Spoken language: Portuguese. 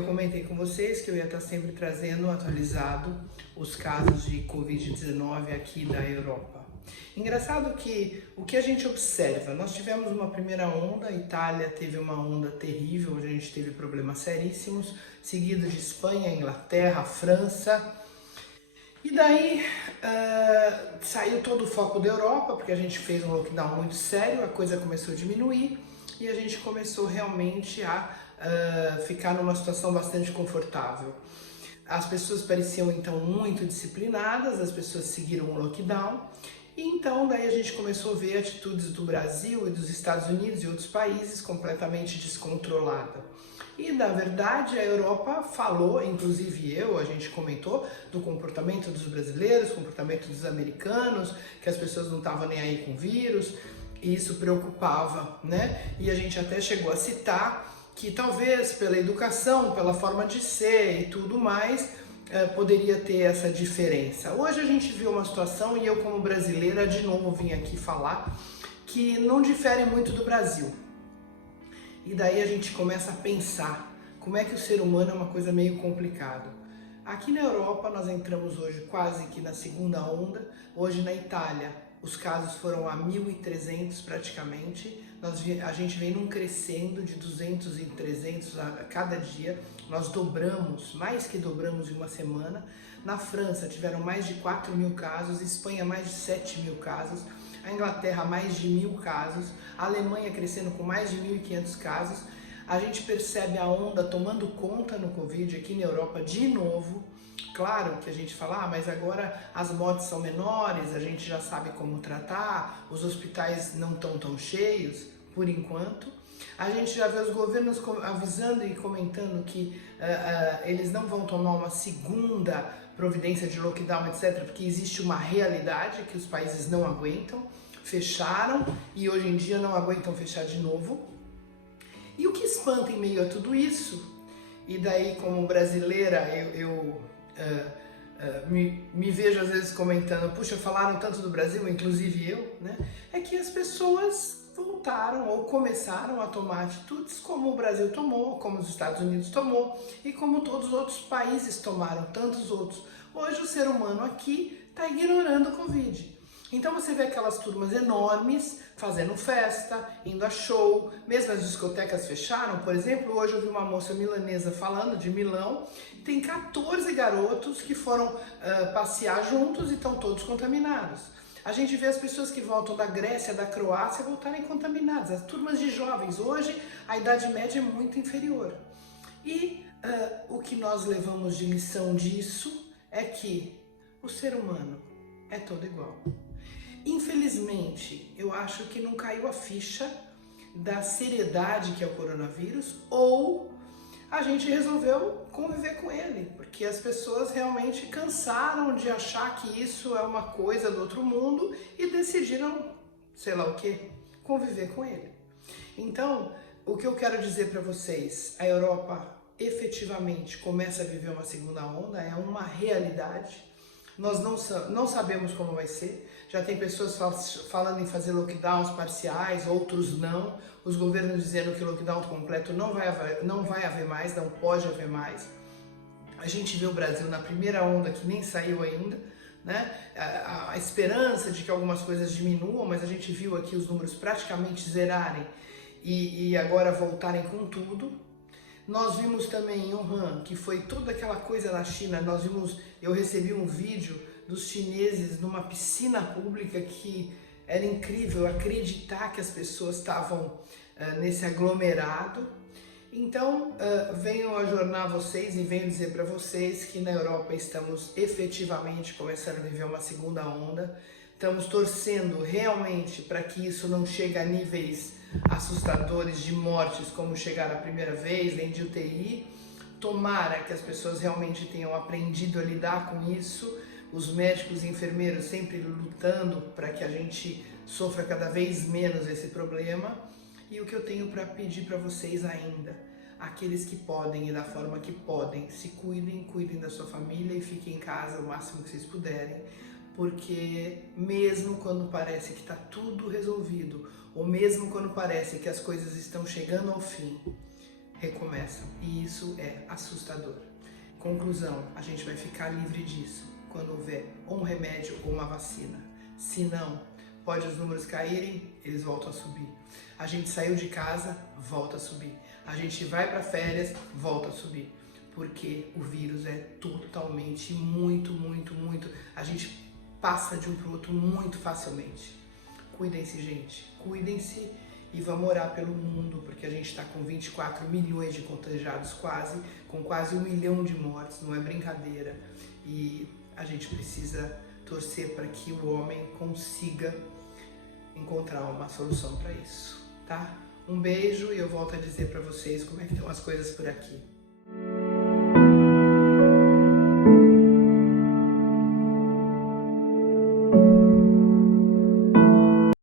Eu comentei com vocês que eu ia estar sempre trazendo atualizado os casos de Covid-19 aqui da Europa. Engraçado que o que a gente observa, nós tivemos uma primeira onda, a Itália teve uma onda terrível, onde a gente teve problemas seríssimos, seguido de Espanha, Inglaterra, França. E daí saiu todo o foco da Europa, porque a gente fez um lockdown muito sério, a coisa começou a diminuir e a gente começou realmente a ficar numa situação bastante confortável. As pessoas pareciam então muito disciplinadas, as pessoas seguiram o lockdown, e então daí a gente começou a ver atitudes do Brasil e dos Estados Unidos e outros países completamente descontroladas. E na verdade a Europa falou, inclusive a gente comentou do comportamento dos brasileiros, comportamento dos americanos, que as pessoas não estavam nem aí com o vírus, e isso preocupava, né? E a gente até chegou a citar que talvez pela educação, pela forma de ser e tudo mais, poderia ter essa diferença. Hoje a gente viu uma situação, e eu como brasileira de novo vim aqui falar, que não difere muito do Brasil. E daí a gente começa a pensar como é que o ser humano é uma coisa meio complicada. Aqui na Europa nós entramos hoje quase que na segunda onda. Hoje na Itália os casos foram a 1.300 praticamente. A gente vem num crescendo de 200 e 300 a cada dia. Nós dobramos, mais que dobramos em uma semana. Na França tiveram mais de 4.000 casos, Espanha mais de 7.000 casos, a Inglaterra mais de 1.000 casos, a Alemanha crescendo com mais de 1.500 casos. A gente percebe a onda tomando conta no Covid aqui na Europa de novo. Claro que a gente fala, mas agora as mortes são menores, a gente já sabe como tratar, os hospitais não estão tão cheios, por enquanto. A gente já vê os governos avisando e comentando que eles não vão tomar uma segunda providência de lockdown, etc., porque existe uma realidade que os países não aguentam, fecharam e hoje em dia não aguentam fechar de novo. E o que espanta em meio a tudo isso, e daí como brasileira me vejo às vezes comentando, puxa, falaram tanto do Brasil, inclusive eu, né? É que as pessoas voltaram ou começaram a tomar atitudes como o Brasil tomou, como os Estados Unidos tomou e como todos os outros países tomaram, tantos outros. Hoje o ser humano aqui está ignorando o Covid. Então você vê aquelas turmas enormes fazendo festa, indo a show, mesmo as discotecas fecharam, por exemplo. Hoje eu vi uma moça milanesa falando de Milão, tem 14 garotos que foram passear juntos e estão todos contaminados. A gente vê as pessoas que voltam da Grécia, da Croácia, voltarem contaminadas. As turmas de jovens, hoje a idade média é muito inferior. E o que nós levamos de lição disso é que o ser humano é todo igual. Infelizmente, eu acho que não caiu a ficha da seriedade que é o coronavírus, ou a gente resolveu conviver com ele, porque as pessoas realmente cansaram de achar que isso é uma coisa do outro mundo e decidiram, sei lá o que, conviver com ele. Então, o que eu quero dizer para vocês, a Europa efetivamente começa a viver uma segunda onda, é uma realidade. Nós não sabemos como vai ser. Já tem pessoas falando em fazer lockdowns parciais, outros não. Os governos dizendo que o lockdown completo não vai haver mais, não pode haver mais. A gente vê o Brasil na primeira onda que nem saiu ainda, né? A esperança de que algumas coisas diminuam, mas a gente viu aqui os números praticamente zerarem e agora voltarem com tudo. Nós vimos também em Wuhan, que foi toda aquela coisa na China, eu recebi um vídeo dos chineses numa piscina pública que era incrível acreditar que as pessoas estavam nesse aglomerado. Então, venho ajornar vocês e venho dizer para vocês que na Europa estamos efetivamente começando a viver uma segunda onda. Estamos torcendo realmente para que isso não chegue a níveis assustadores de mortes como chegaram a primeira vez, nem de UTI. Tomara que as pessoas realmente tenham aprendido a lidar com isso, os médicos e enfermeiros sempre lutando para que a gente sofra cada vez menos esse problema. E o que eu tenho para pedir para vocês ainda, aqueles que podem e da forma que podem, se cuidem, cuidem da sua família e fiquem em casa o máximo que vocês puderem, porque mesmo quando parece que está tudo resolvido, ou mesmo quando parece que as coisas estão chegando ao fim, recomeçam e isso é assustador. Conclusão, a gente vai ficar livre disso quando houver ou um remédio ou uma vacina. Se não, pode os números caírem, eles voltam a subir. A gente saiu de casa, volta a subir. A gente vai para férias, volta a subir. Porque o vírus é totalmente, muito, a gente passa de um para o outro muito facilmente. Cuidem-se, gente, cuidem-se e vamos orar pelo mundo, porque a gente está com 24 milhões de contagiados com quase 1 milhão de mortes, não é brincadeira. E a gente precisa torcer para que o homem consiga encontrar uma solução para isso, tá? Um beijo e eu volto a dizer para vocês como é que estão as coisas por aqui.